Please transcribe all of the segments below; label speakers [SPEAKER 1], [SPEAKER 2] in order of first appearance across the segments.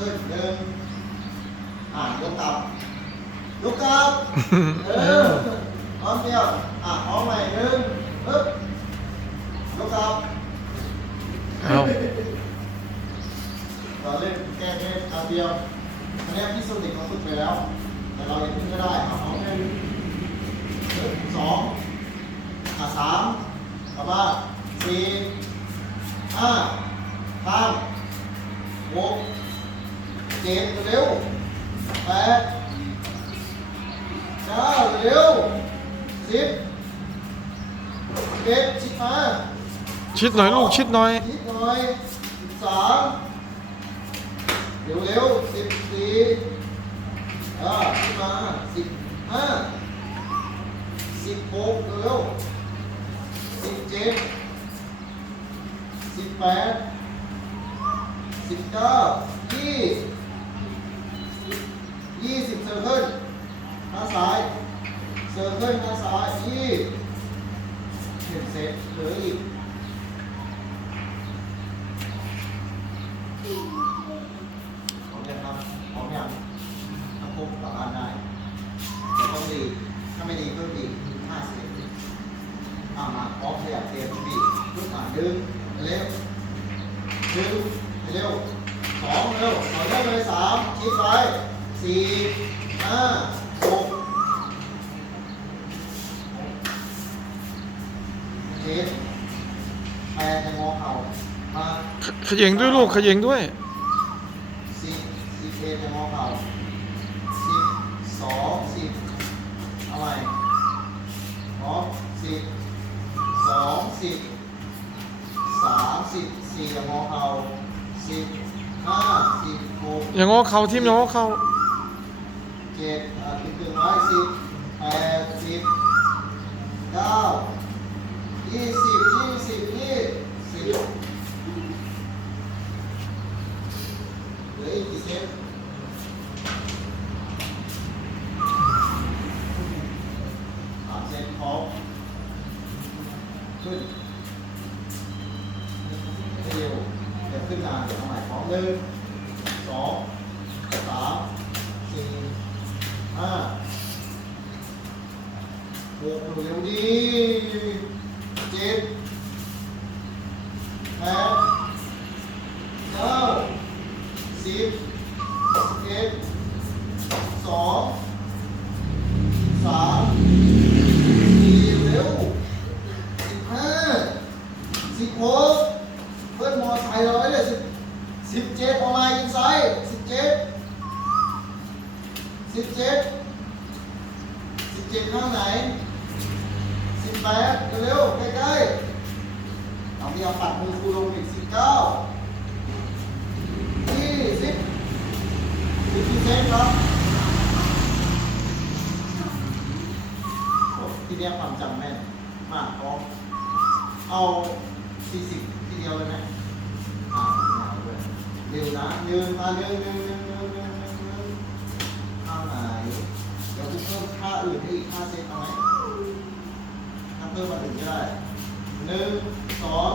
[SPEAKER 1] ขึ้นหนึ่งอ่ายกกลับยกกลับเออพร้อมเดียวอะพร้อมใหม่หนึ่งปึ๊บยกกลับ
[SPEAKER 2] เอา
[SPEAKER 1] เราเล่นแก้เล่นเอาเดียวอันนี้พี่สุนิทเขาฝึกไปแล้ว แต่เรายังพึ่งไม่ได้เอาเอาหนึ่งหนึ่งสองอะสามกลับมาสี่ห้า ชิด
[SPEAKER 2] หน่อยลูกชิดหน่อย
[SPEAKER 1] นิดหน่อยสิบสามเร็วเร็วสิบสี่อ่าขึ้นมาสิบห้าสิบหกเร็วสิบเจ็ดสิบแปดสิบเก้ายี่ยี่สิบเซอร์เคิลหน้าซ้ายเซอร์เคิลหน้าซ้ายยี่หนึ่งเซตเหลืออีก พร้อมยังครับพร้อมยังถ้าครบกลับบ้านได้แต่ต้องดี ถ้าไม่ดีก็ดีห้าสิบอ่ามาพร้อมขยับเตรียมบีลุกมาดึงเร็ว หนึ่งเร็วสองเร็วต่อเนื่องเลยสามชี้ไปสี่ห้าหกเจ็ดแปดจะงอเข่ามา
[SPEAKER 2] ขขย่งด้วยลูกขยิงด้วย
[SPEAKER 1] สิบสิบเอ็ดในมอเข่าสิบสองสิบเอาใหม่พร้อมสิบสองสิบสามสิบสี่ในมอเข่าสิบห้าสิบหก
[SPEAKER 2] อย่างงอเข่าทิ่มอย่างงอเข่า
[SPEAKER 1] เจ็ดอ่าถึงถึงร้อยสิบแปดสิบเก้ายี่สิบยี่สิบยี่สิบเหลืออีกกี่เซต สามเซนพร้อมขึ้นให้เร็วเดี๋ยวขึ้นนานเดี๋ยวเอาใหม่พร้อมหนึ่งสองสามสี่ ห้าหกเร็วดีเจ็ดแปดเก้าสิบสิบเอ็ดสองสามสี่เร็วสิบห้าสิบหกเพื่อนมอไซค์เราไว้เลยสิบสิบเจ็ดออกมาอินไซด์สิบเจ็ดสิบเจ็ด สิบเจ็ดข้างไหนสิบแปดเร็วใกล้ๆเอามีเอาปัดมือครูลงอีกสิบเก้ายี่สิบสิบเซนครับทีเนี้ยความจำแม่นมากพร้อมเอา40ทีเดียวเลยไหมอ่าเอาเลยเร็วนะยืนมาเร็วเร็วเร็วเร็วเร็วเร็วเร็วข้างไหนเดี๋ยวกูเพิ่ม ค่าอื่นให้อีก5เซตเอาไหมถ้าเพิ่มมาอื่นก็ได้หนึ่งสอง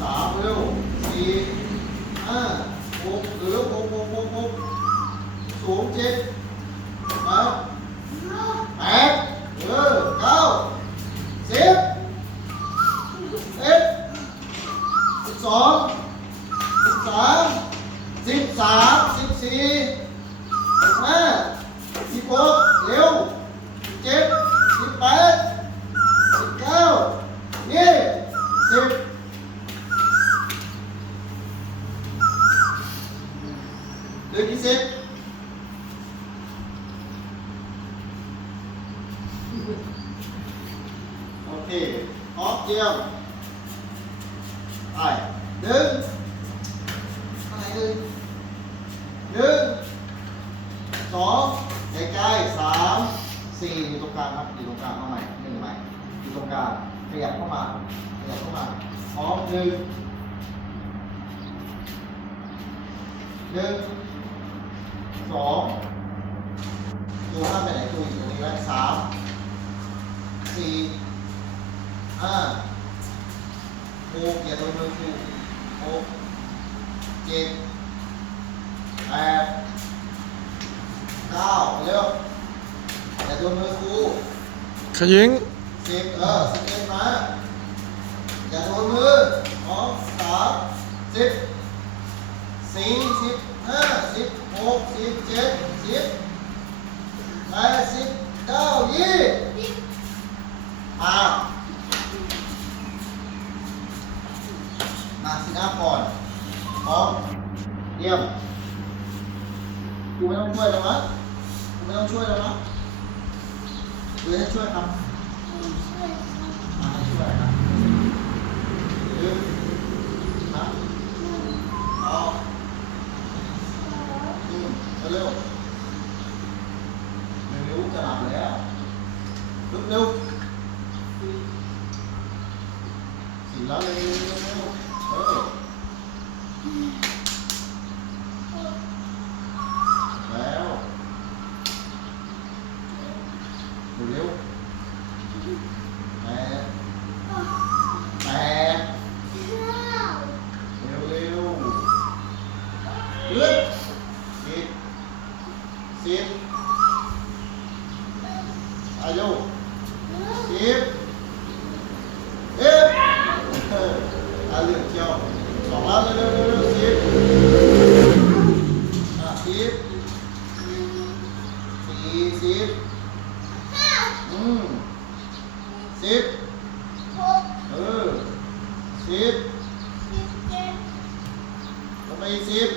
[SPEAKER 1] สามเร็วสี่ห้าหกเร็วหกหกหกหกสูงเจ็ดแปดแปดเออเก้าสิบเอ็ดสิบสองสิบสามสิบสามสิบสี่สิบห้า สิบหกเร็วสิบเจ็ดสิบแปดสิบเก้ายี่สิบเหลือกี่สิบโอเคพร้อมเตรียมไปหนึ่งอะไรหนึ่งหนึ่งสองใกล้ๆสาม สี่อยู่ตรงกลางครับอยู่ตรงกลางเอาใหม่หนึ่งใหม่อยู่ตรงกลางขยับเข้ามาขยับเข้ามาพร้อมหนึ่งหนึ่งสองตัวห้าไปไหนตัวอยู่ตรงนี้ไว้สามสี่ห้าหกอย่าโดนมือครูหกเจ็ดแปดเก้าเร็ว อย่าโดนมือครู
[SPEAKER 2] ขยิง
[SPEAKER 1] สิบเออสิบเอ็ดมาอย่าโดนมือสองสามสิบสี่สิบห้าสิบหกสิบเจ็ดสิบแปดสิบเก้ายี่มามาสิหน้าก่อนพร้อมเยี่ยมกูไม่ต้องช่วยแล้วมั้งกูไม่ต้องช่วยแล้วมั้ง กูจะให้ช่วยทำมาช่วยครับหนึ่งนะเอาอืมเร็วเร็วจะหลับแล้วลุกเร็วสี่แล้วเร็วเร็วเร็วเออแล้วเร็วแปดแปดเร็วเร็วเลือดสิบสิบอายุสิบเอ๊ะเอออาเลือดเจียวสองแล้วเร็วเร็วเร็วสิบอะสิบสี่สิบอืมสิบเออสิบลงไปอีกสิบ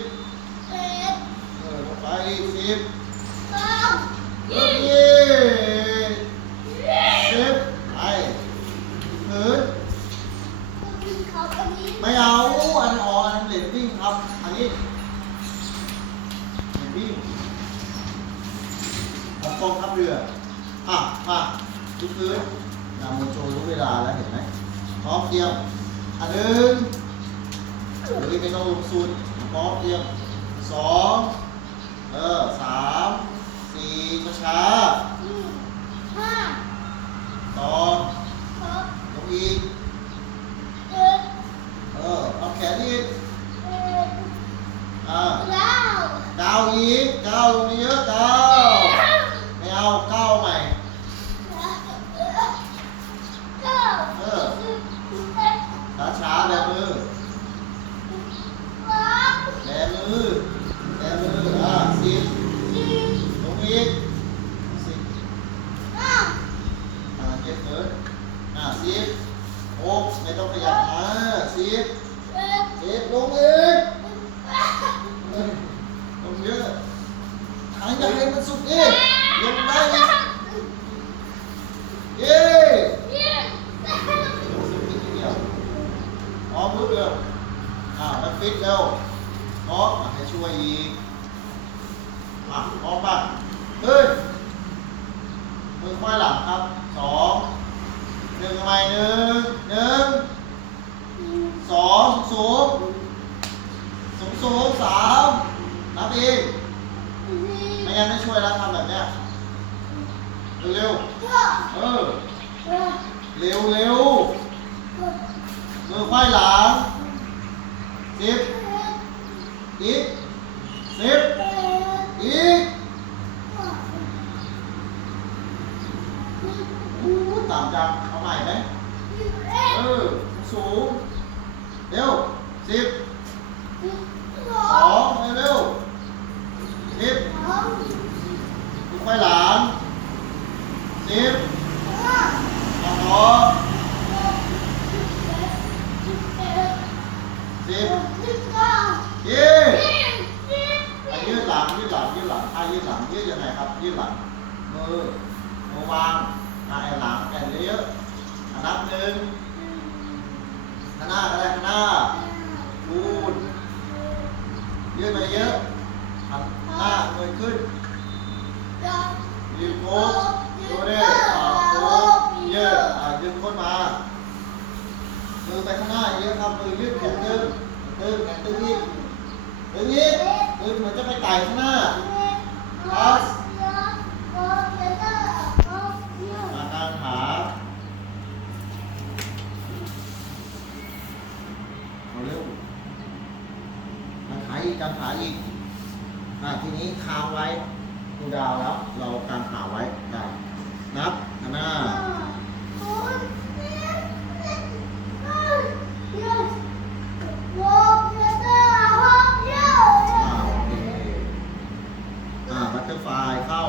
[SPEAKER 1] เออลงไปอีก สิบเฮ้ยสิบไปพื้นไม่เอาอันอ่อนอันเหล็กวิ่งครับอันนี้เหล็กวิ่งของกองทัพเรืออะมาทุกพื้นนำมาโชว์รู้เวลาแล้วเห็นไหมพร้อมเตรียมอันหนึ่งหรือไม่ต้องลงทุนพร้อมเตรียมสอง เออสามสี่ช้าๆต่อลงอีกเออเอาแขนอีกอ่าก้าวอีกก้าวลงเยอะก้าวไม่เอาก้าวใหม่ช้าช้าๆแบบมือแบบมือแบบมืออ่าสิบลงอีกสิบอ่าเจ็ดเกินอ่าสิบหกไม่ต้องขยับอ่าสิบสิบลงอีก ลงเยอะ หายใจให้มันสุดดิลงได้อีกเย้ลงสุดนิดเดียวพร้อมลุกเร็วอ่าแล้วฟิตเร็วพร้อมอะให้ช่วยอีกอะพร้อมป่ะเฮ้ยมือควายหลังครับสองหนึ่งทำไมหนึ่งหนึ่งสองสูงสูงสูงสามนับอีก ไม่งั้นไม่ช่วยแล้วทำแบบเนี้ยเร็วๆเออ เร็วเร็วมือควายหลังสิบอีกสิบอีกอู้ต่ำจังเอาใหม่ไหมเออ สูง เร็วสิบสองเร็ว ๆสิบมือควายหลังสิบเอาต่อสิบย้อะยืดหลังยืดหลังยืดหลังอะยืดหลังยืดยังไงครับ ยืดหลังมือมือวางอะแอนหลังแอนเยอะๆอะนับหนึ่งข้างหน้าก็ได้ข้างหน้าคูณยืดไปเยอะ ห้าเงยขึ้นยืดโค้งดูดิอะโค้งยืดอะยืดโค้งมามือไปข้างหน้าเยอะครับมือยืดแขนตึงตึงแขนตึงอีกตึงอีกตึงเหมือนจะไปไต่ข้างหน้ามากางขาเอาเร็วกาขาอีกกางขาอีก อ่าทีนี้ค้างไว้คูดาวแล้ว เราการขาไว้ได้นับหน้าโอเคอ่าบัตเตอร์ไฟเข้า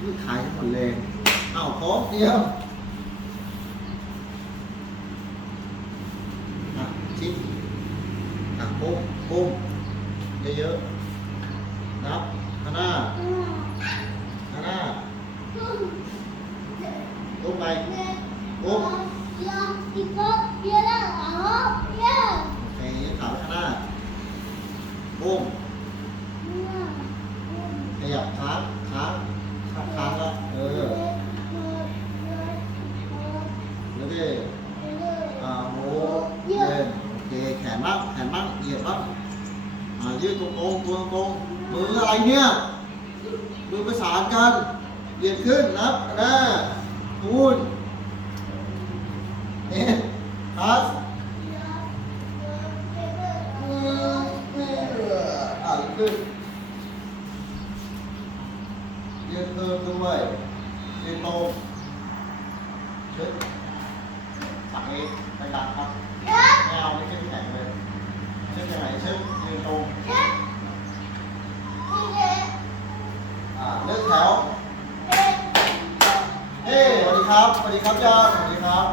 [SPEAKER 1] นี่ขายทั้งหมดเลยเอ้าโค้งเดียวอะชิดอะปุ้มปุ้มเยอะๆนับข้างหน้าข้างหน้าปุ้มไปปุ้ม โอเคขาไปข้างหน้าปุ้มขยับค้างค้างค้างค้างแล้วเออแล้วดิอ่าโหเย็นโอเคแขนบ้างแขนบ้างเหยียดบ้างอ่ายืดตรงตรงตัวตรงมืออะไรเนี่ยมือประสานกันเหยียดขึ้นนับหน้านูนเอ็นทัสมือมืออ่าลุกขึ้น ยืดเพิ่มด้วยยืดตรงชึดสั่งเองไปดังครับไม่เอาไม่ขึ้นแข็งเลยขึ้นยังไงชึ้นยืนตรงอ่าเลือกแถว เฮ้สวัสดีครับ สวัสดีครับย่าสวัสดีครับ